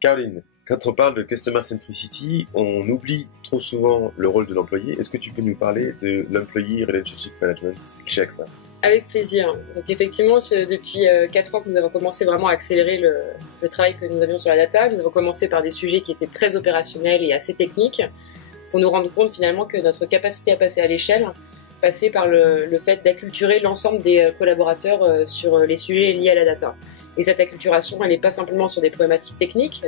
Caroline, quand on parle de Customer Centricity, on oublie trop souvent le rôle de l'employé. Est-ce que tu peux nous parler de l'Employee Relationship Management chez AXA? Avec plaisir. Donc effectivement, depuis 4 ans que nous avons commencé vraiment à accélérer le travail que nous avions sur la data, nous avons commencé par des sujets qui étaient très opérationnels et assez techniques pour nous rendre compte finalement que notre capacité à passer à l'échelle passait par le fait d'acculturer l'ensemble des collaborateurs sur les sujets liés à la data. Et cette acculturation, elle n'est pas simplement sur des problématiques techniques,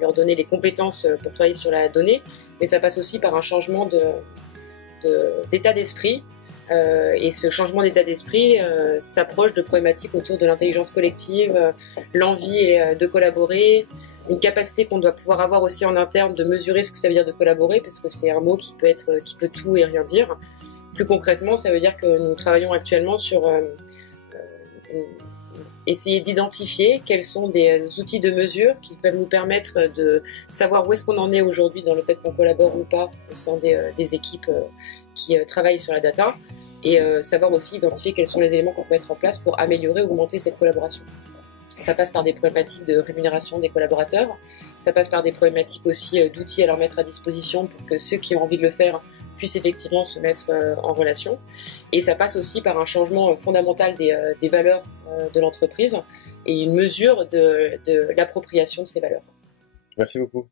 leur donner les compétences pour travailler sur la donnée, mais ça passe aussi par un changement d'état d'esprit. Et ce changement d'état d'esprit s'approche de problématiques autour de l'intelligence collective, l'envie de collaborer, une capacité qu'on doit pouvoir avoir aussi en interne de mesurer ce que ça veut dire de collaborer, parce que c'est un mot qui peut tout et rien dire. Plus concrètement, ça veut dire que nous travaillons actuellement sur essayer d'identifier quels sont des outils de mesure qui peuvent nous permettre de savoir où est-ce qu'on en est aujourd'hui dans le fait qu'on collabore ou pas au sein des équipes qui travaillent sur la data, et savoir aussi identifier quels sont les éléments qu'on peut mettre en place pour améliorer, augmenter cette collaboration. Ça passe par des problématiques de rémunération des collaborateurs, ça passe par des problématiques aussi d'outils à leur mettre à disposition pour que ceux qui ont envie de le faire puissent effectivement se mettre en relation. Et ça passe aussi par un changement fondamental des valeurs de l'entreprise et une mesure de l'appropriation de ces valeurs. Merci beaucoup.